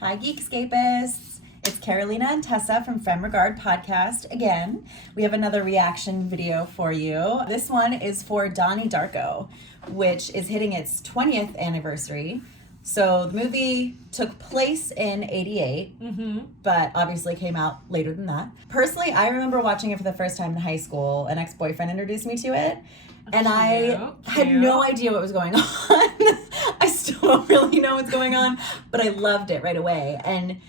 Hi, Geekscapists. It's Carolina and Tessa from Femme Regard podcast again. We have another reaction video for you. This one is for Donnie Darko, which is hitting its 20th anniversary. So the movie took place in 88, but obviously came out later than that. Personally, I remember watching it for the first time in high school. An ex-boyfriend introduced me to it, and I had no idea what was going on. I still don't really know what's going on, but I loved it right away. And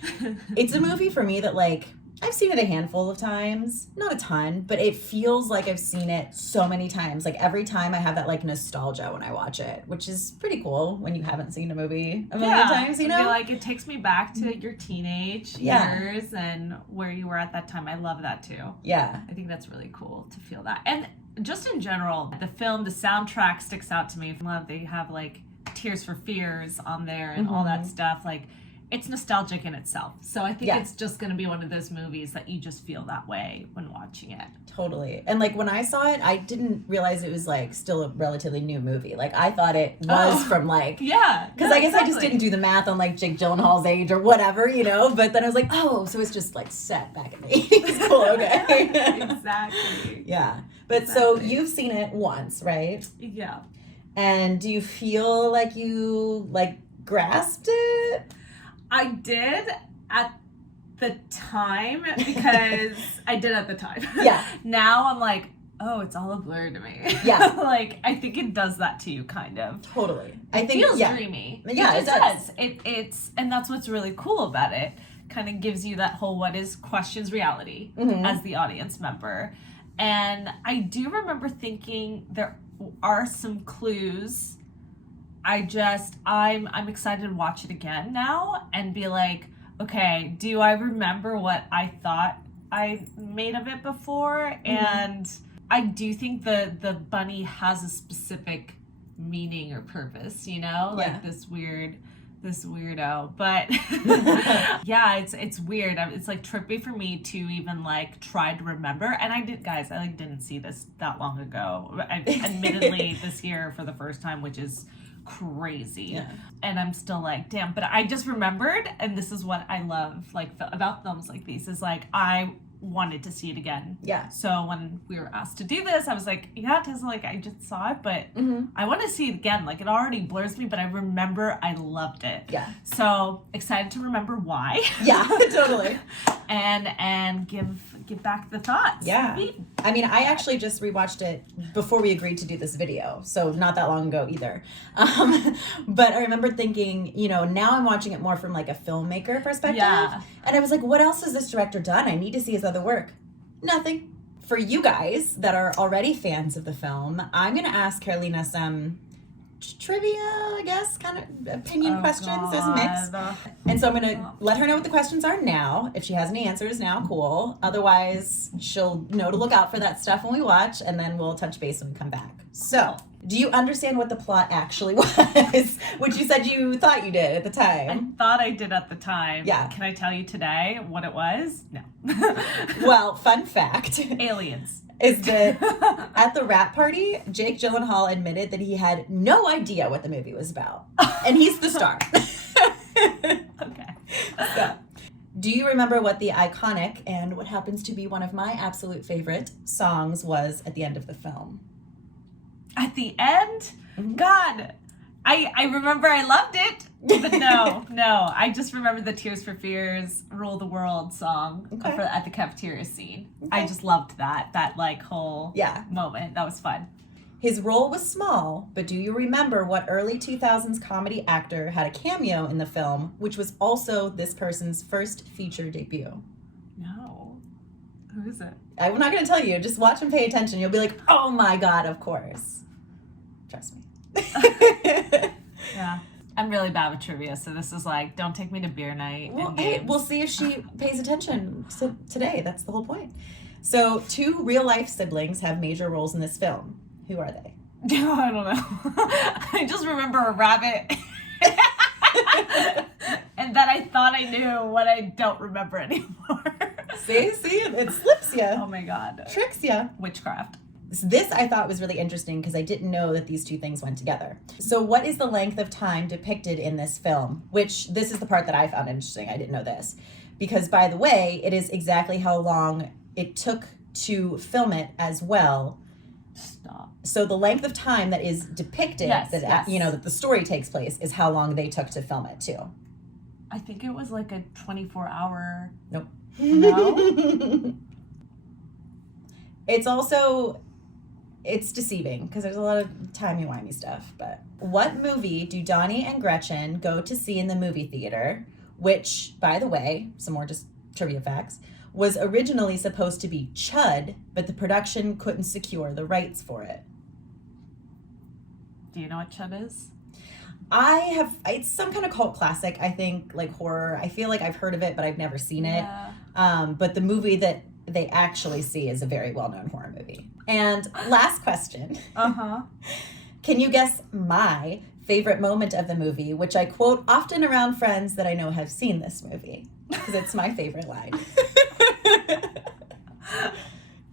it's a movie for me that, like, I've seen it a handful of times, not a ton, but it feels like I've seen it so many times. Like every time I have that like nostalgia when I watch it, which is pretty cool when you haven't seen a movie a million times, you know? Like it takes me back to your teenage years and where you were at that time. I love that too. Yeah. I think that's really cool to feel that. And just in general, the film, the soundtrack sticks out to me. They have like Tears for Fears on there and all that stuff. Like, it's nostalgic in itself. So I think it's just going to be one of those movies that you just feel that way when watching it. Totally. And like when I saw it, I didn't realize it was like still a relatively new movie. Like I thought it was from like... Because I guess I just didn't do the math on like Jake Gyllenhaal's age or whatever, you know? But then I was like, oh, so it's just like set back in the 80s. Cool, okay. Exactly. Yeah. But so you've seen it once, right? Yeah. And do you feel like you like grasped it? I did at the time because I did at the time. Yeah. Now I'm like, oh, it's all a blur to me. Yeah. Like, I think it does that to you, kind of. Totally. It feels dreamy. Yeah, it does. It's and that's what's really cool about it. Kind of gives you that whole what is questions reality as the audience member. And I do remember thinking there are some clues. I'm excited to watch it again now and be like, okay, do I remember what I thought I made of it before? And I do think the bunny has a specific meaning or purpose, you know? Like this weirdo. But yeah, it's weird. It's like trippy for me to even like try to remember. And I didn't see this that long ago. Admittedly this year for the first time, which is crazy. And I'm still like, damn, but I just remembered, and this is what I love like about films like these, is like I wanted to see it again. So when we were asked to do this, I was like, yeah, Tessa, like I just saw it, but I want to see it again. Like it already blurs me, but I remember I loved it. So excited to remember why. Totally. and give back the thoughts. I mean, I actually just rewatched it before we agreed to do this video, so not that long ago either. But I remember thinking, you know, now I'm watching it more from like a filmmaker perspective. And I was like, what else has this director done? I need to see his other work. Nothing. For you guys that are already fans of the film, I'm going to ask Carolina some trivia, I guess, kind of opinion questions. There's a mix. And so I'm going to let her know what the questions are now. If she has any answers now, cool. Otherwise, she'll know to look out for that stuff when we watch, and then we'll touch base when we come back. So, do you understand what the plot actually was? Which you said you thought you did at the time. I thought I did at the time. Yeah. Can I tell you today what it was? No. Well, fun fact. Aliens. Is that at the wrap party, Jake Gyllenhaal admitted that he had no idea what the movie was about. And he's the star. Okay. So, do you remember what the iconic and what happens to be one of my absolute favorite songs was at the end of the film? At the end? God, I remember I loved it, but no. I just remember the Tears for Fears Rule the World song at the cafeteria scene. I just loved that like whole moment. That was fun. His role was small, but do you remember what early 2000s comedy actor had a cameo in the film, which was also this person's first feature debut? No. Who is it? I'm not going to tell you. Just watch and pay attention. You'll be like, oh my God, of course. Trust me. Yeah. I'm really bad with trivia, so this is like, don't take me to beer night. Well, hey, we'll see if she pays attention today. That's the whole point. So, 2 real-life siblings have major roles in this film. Who are they? I don't know. I just remember a rabbit. And that I thought I knew what I don't remember anymore. See? It slips you. Oh my God. Tricks you. Witchcraft. This I thought was really interesting because I didn't know that these two things went together. So what is the length of time depicted in this film? Which, this is the part that I found interesting. I didn't know this. Because, by the way, it is exactly how long it took to film it as well. Stop. So the length of time that is depicted, that the story takes place, is how long they took to film it, too. I think it was like a 24-hour... Nope. No? It's deceiving because there's a lot of timey-wimey stuff. But what movie do Donnie and Gretchen go to see in the movie theater, which, by the way, some more just trivia facts, was originally supposed to be Chud, but the production couldn't secure the rights for it? Do you know what Chud is? It's some kind of cult classic, I think, like horror. I feel like I've heard of it, but I've never seen it. Yeah. But the movie that they actually see is a very well-known horror movie. And last question. Uh-huh. Can you guess my favorite moment of the movie, which I quote often around friends that I know have seen this movie, because it's my favorite line.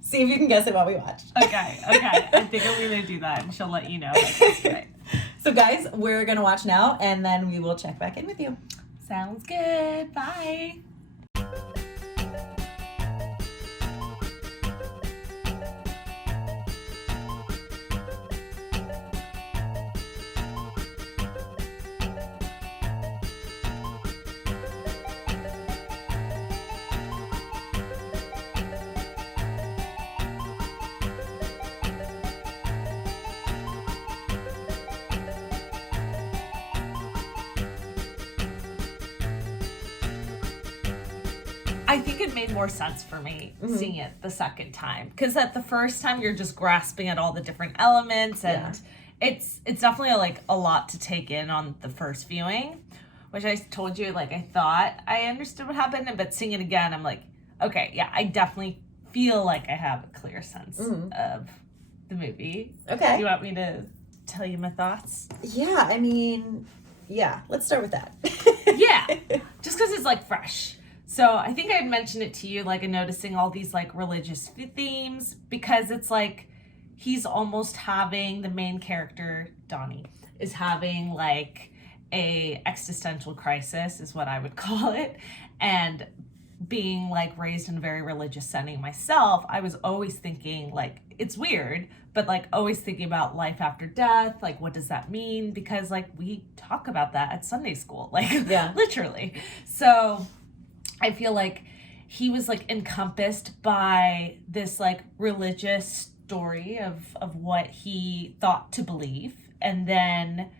See if you can guess it while we watch. Okay. I think I'm going to do that, and she'll let you know. That's right. So, guys, we're going to watch now, and then we will check back in with you. Sounds good. Bye. I think it made more sense for me seeing it the second time, because at the first time you're just grasping at all the different elements, and it's definitely like a lot to take in on the first viewing, which I told you, like, I thought I understood what happened, but seeing it again, I'm like, okay, yeah, I definitely feel like I have a clear sense of the movie. Okay. Do you want me to tell you my thoughts? Yeah, I mean, let's start with that. Yeah, just because it's like fresh. So I think I had mentioned it to you, like, in noticing all these like religious themes, because it's like he's almost having, the main character, Donnie, is having like a existential crisis, is what I would call it. And being like raised in a very religious setting myself, I was always thinking, like, it's weird, but like always thinking about life after death, like what does that mean? Because like we talk about that at Sunday school, like literally. So I feel like he was like encompassed by this like religious story of what he thought to believe. And then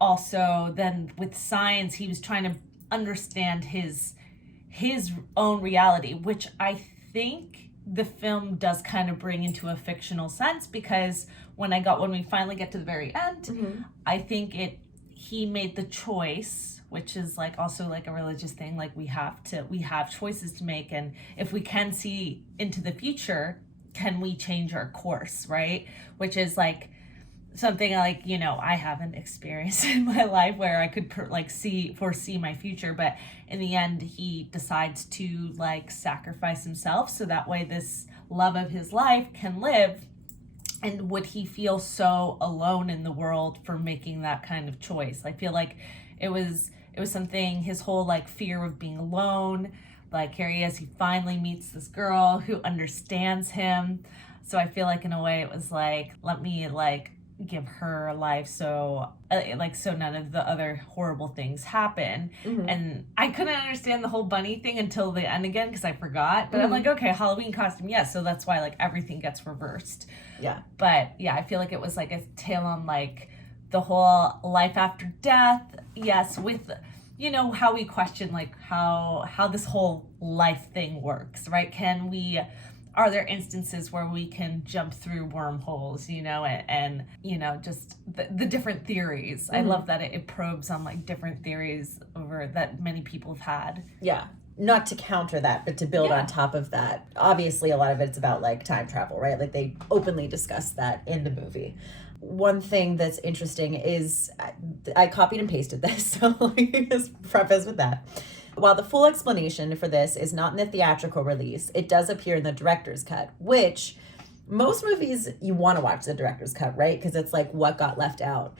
also then with science, he was trying to understand his own reality, which I think the film does kind of bring into a fictional sense, because when we finally get to the very end, I think he made the choice, which is like also like a religious thing, like we have choices to make, and if we can see into the future, can we change our course, right? Which is like something like, I haven't experienced in my life where I could foresee my future, but in the end he decides to like sacrifice himself so that way this love of his life can live. And would he feel so alone in the world for making that kind of choice? I feel like it was something, his whole like fear of being alone, like here he is, he finally meets this girl who understands him. So I feel like in a way it was like, let me like give her a life so none of the other horrible things happen. And I couldn't understand the whole bunny thing until the end again, because I forgot, but I'm like, okay, Halloween costume, yes, so that's why like everything gets reversed. But I feel like it was like a tale on like the whole life after death, yes, with how we question like how this whole life thing works, right? Are there instances where we can jump through wormholes, and just the different theories. I love that it probes on like different theories that many people have had. Yeah. Not to counter that, but to build on top of that. Obviously, a lot of it's about like time travel, right? Like they openly discuss that in the movie. One thing that's interesting is I copied and pasted this, so let me just preface with that. While the full explanation for this is not in the theatrical release, it does appear in the director's cut, which most movies you want to watch the director's cut, right? Because it's like what got left out.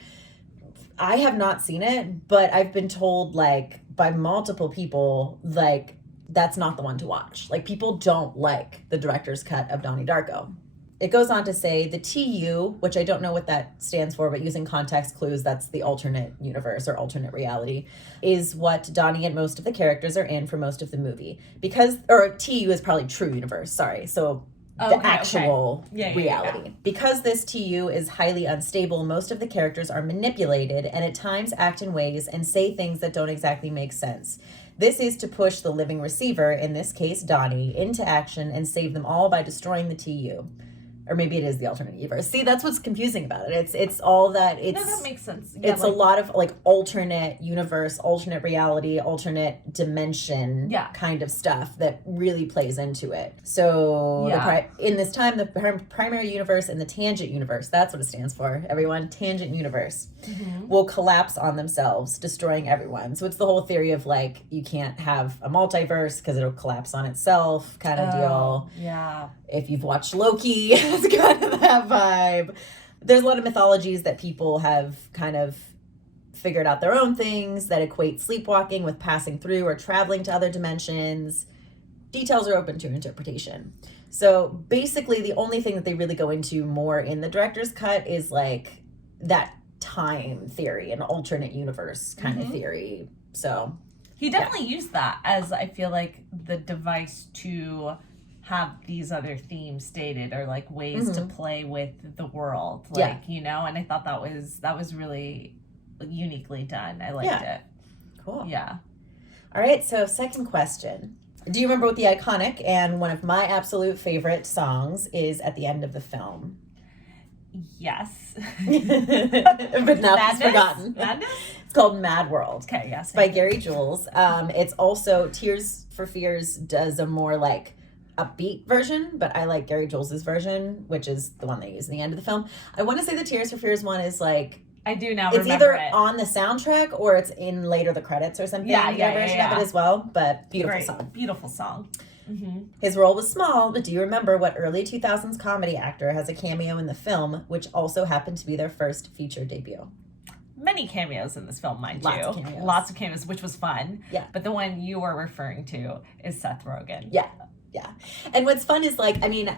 I have not seen it, but I've been told like by multiple people like that's not the one to watch. Like people don't like the director's cut of Donnie Darko. It goes on to say the TU, which I don't know what that stands for, but using context clues, that's the alternate universe or alternate reality, is what Donnie and most of the characters are in for most of the movie. Or TU is probably true universe, sorry. So the actual reality. Yeah. Because this TU is highly unstable, most of the characters are manipulated and at times act in ways and say things that don't exactly make sense. This is to push the living receiver, in this case Donnie, into action and save them all by destroying the TU. Or maybe it is the alternate universe. See, that's what's confusing about it. It's all that. No, that makes sense. Yeah, it's like, a lot of like alternate universe, alternate reality, alternate dimension kind of stuff that really plays into it. So in this time, the primary universe and the tangent universe, that's what it stands for, everyone, tangent universe, will collapse on themselves, destroying everyone. So it's the whole theory of like, you can't have a multiverse because it'll collapse on itself kind of deal. Yeah. If you've watched Loki, it's kind of that vibe. There's a lot of mythologies that people have kind of figured out their own things that equate sleepwalking with passing through or traveling to other dimensions. Details are open to interpretation. So basically the only thing that they really go into more in the director's cut is like that time theory, an alternate universe kind of theory. So he definitely used that as, I feel like, the device to have these other themes stated, or like ways to play with the world, like you know. And I thought that was really uniquely done. I liked it. Cool. Yeah. All right, so second question. Do you remember what the iconic and one of my absolute favorite songs is at the end of the film? Yes. But now it's forgotten. Madness? It's called Mad World. Okay, yes. It's by Gary Jules. It's also Tears for Fears does a more like upbeat version, but I like Gary Jules's version, which is the one they use in the end of the film. I want to say the Tears for Fears one is like, I do now it's either on the soundtrack or it's in later the credits or something. Version of it as well, but beautiful song. His role was small, but do you remember what early 2000s comedy actor has a cameo in the film, which also happened to be their first feature debut? Many cameos in this film, mind you. Lots of cameos, which was fun. Yeah. But the one you were referring to is Seth Rogen. Yeah. And what's fun is like, I mean,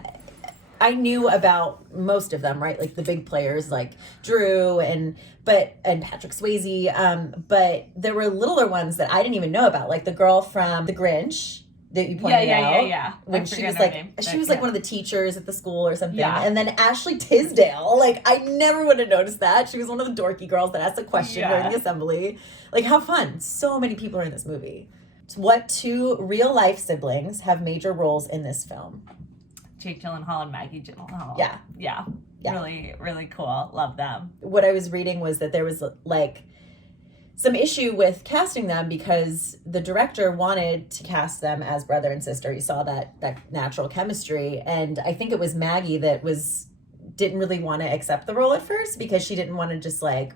I knew about most of them, right? Like the big players like Drew and Patrick Swayze. But there were littler ones that I didn't even know about, like the girl from The Grinch that you pointed out. Yeah. When she was like one of the teachers at the school or something. Yeah. And then Ashley Tisdale, like I never would have noticed that. She was one of the dorky girls that asked a question during the assembly. Like how fun. So many people are in this movie. What two real-life siblings have major roles in this film? Jake Gyllenhaal and Maggie Gyllenhaal. Yeah. Really, really cool. Love them. What I was reading was that there was like some issue with casting them because the director wanted to cast them as brother and sister. You saw that natural chemistry, and I think it was Maggie that didn't really want to accept the role at first because she didn't want to just like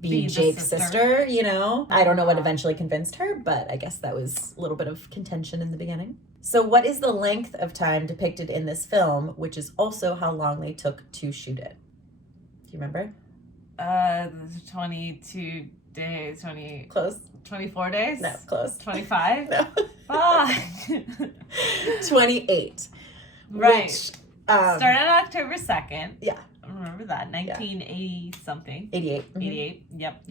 be Jake's sister, you know? I don't know what eventually convinced her, but I guess that was a little bit of contention in the beginning. So what is the length of time depicted in this film, which is also how long they took to shoot it? Do you remember? 22 days, Close. 24 days? No, close. 25? No. 28. Right. Which, started on October 2nd. Yeah. I remember that. 1980 something. 88. 88. Yep.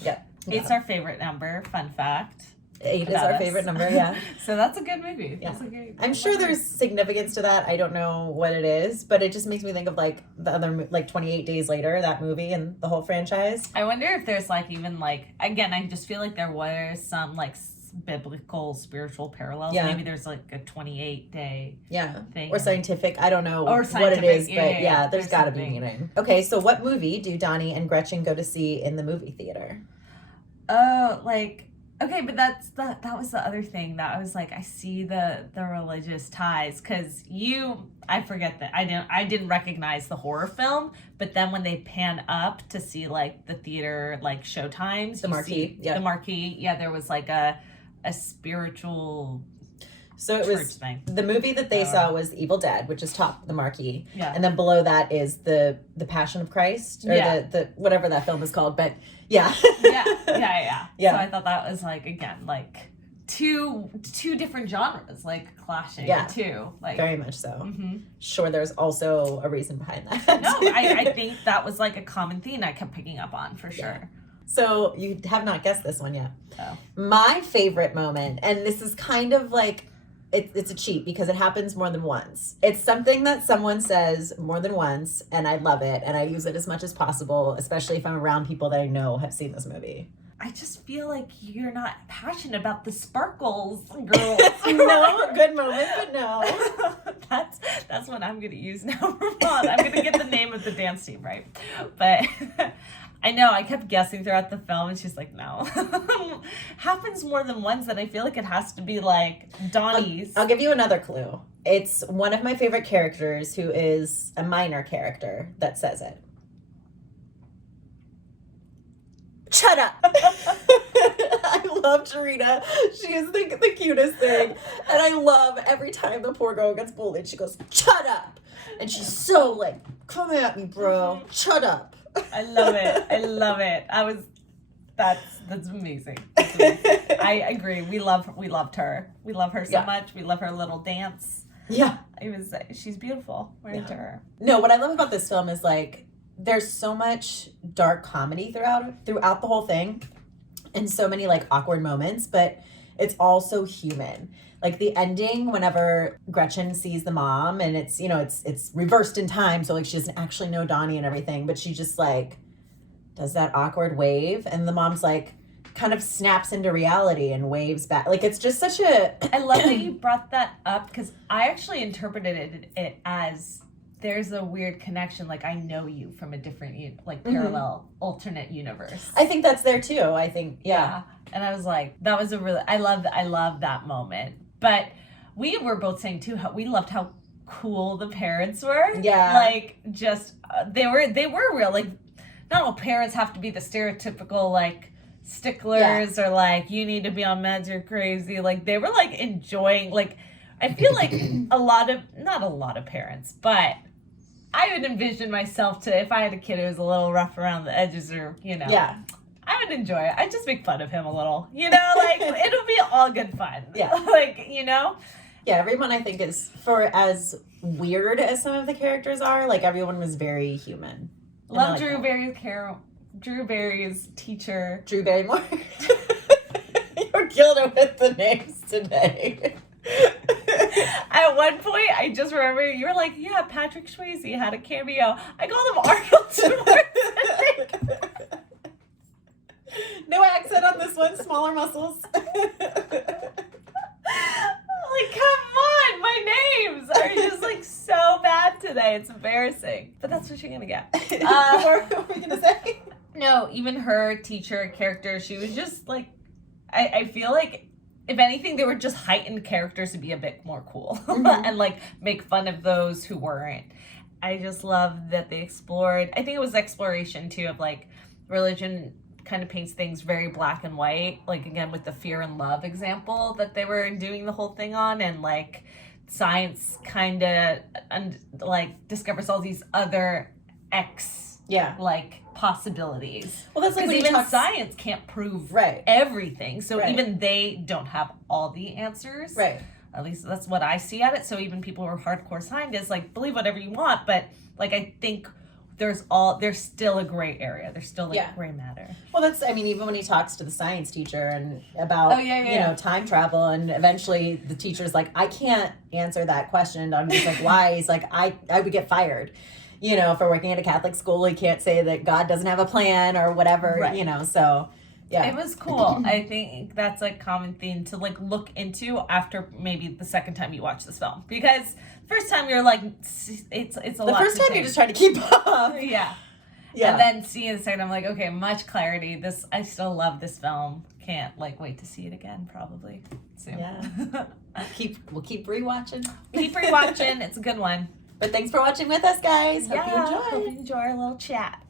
Yeah. Eight's our favorite number. Fun fact. 8 is our favorite number, yeah. So that's a good movie. Yeah. I'm sure there's significance to that. I don't know what it is, but it just makes me think of like the other, like 28 Days Later, that movie and the whole franchise. I wonder if there's like even like, again, I just feel like there was some like biblical spiritual parallels. Yeah. Maybe there's like a 28-day thing. Or scientific. I don't know what it is, but there's got to be meaning. Okay, so what movie do Donnie and Gretchen go to see in the movie theater? Oh, like... Okay, but that was the other thing that I was like, I see the religious ties, because I forget that I didn't recognize the horror film, but then when they pan up to see like the theater like showtimes, the marquee, there was like a spiritual So it church was thing. the movie that they saw was Evil Dead, which is top the marquee. Yeah. And then below that is the Passion of Christ, or the whatever that film is called. But yeah. yeah. Yeah. So I thought that was like, again, like two different genres like clashing too. Like very much so. Mm-hmm. Sure, there's also a reason behind that. No, I think that was like a common theme I kept picking up on for sure. So you have not guessed this one yet. Oh. My favorite moment, and this is kind of like, it's a cheat because it happens more than once. It's something that someone says more than once, and I love it, and I use it as much as possible, especially if I'm around people that I know have seen this movie. I just feel like you're not passionate about the sparkles, girls. No, good moment, but no. That's what I'm gonna use now for fun. I'm gonna get the name of the dance team right. But I know I kept guessing throughout the film, and she's like, no. Happens more than once, that I feel like it has to be like Donnie's. I'll give you another clue. It's one of my favorite characters who is a minor character that says it. Shut up. I love Jarita. She is the cutest thing. And I love every time the poor girl gets bullied, she goes, shut up. And she's so like, come at me, bro. Shut up. I love it. That's amazing. I agree. We loved her. We love her so much. We love her little dance. Yeah. She's beautiful. We're into her. No, what I love about this film is like, there's so much dark comedy throughout the whole thing, and so many like awkward moments, but it's also human. Like the ending, whenever Gretchen sees the mom, and it's, you know, it's reversed in time, so like she doesn't actually know Donnie and everything, but she just like does that awkward wave, and the mom's like kind of snaps into reality and waves back. Like it's just such a I love that you brought that up, because I actually interpreted it as there's a weird connection, like I know you from a different, like parallel, alternate universe. I think that's there too. I think, yeah. And I was like, that was I love that moment. But we were both saying too, how we loved how cool the parents were. Yeah. Like just, they were real. Like not all parents have to be the stereotypical like sticklers or like, you need to be on meds, you're crazy. Like they were like enjoying, like, I feel like not a lot of parents, but I would envision myself to, if I had a kid who was a little rough around the edges or, you know. Yeah. I would enjoy it. I'd just make fun of him a little, you know, like it'll be all good fun. Yeah. Like, you know. Yeah, everyone I think is, for as weird as some of the characters are, like everyone was very human. And Love like Drew Barry's teacher. Drew Barrymore. You're killing it with the names today. At one point, I just remember you were like, yeah, Patrick Swayze had a cameo. I called him Arnold Schwarzenegger. No accent on this one, smaller muscles. Like, come on, my names are just like so bad today. It's embarrassing. But that's what you're gonna get. What were we gonna say? No, even her teacher character, she was just like, I feel like, if anything, they were just heightened characters to be a bit more cool and like make fun of those who weren't. I just love that they explored, I think it was exploration too of like religion kind of paints things very black and white, like again with the fear and love example that they were doing the whole thing on, and like science kind of like discovers all these other like possibilities. Well, that's like when even science can't prove everything, so even they don't have all the answers. Right. At least that's what I see at it. So even people who are hardcore scientists, like, believe whatever you want, but like I think there's still a gray area. There's still like gray matter. Well, that's, I mean, even when he talks to the science teacher and about you know, time travel, and eventually the teacher's like, I can't answer that question. I'm just like, why? He's like, I would get fired. You know, for working at a Catholic school, he can't say that God doesn't have a plan or whatever, you know, so, yeah. It was cool. I think that's a common theme to, like, look into after maybe the second time you watch this film. Because first time you're like, it's a lot. The first time you're just trying to keep up. Yeah. And then seeing the second, I'm like, okay, much clarity. I still love this film. Can't, like, wait to see it again, probably, soon. Yeah. We'll keep rewatching. Keep rewatching. It's a good one. But thanks for watching with us, guys. Hope you enjoy. Hope you enjoy our little chat.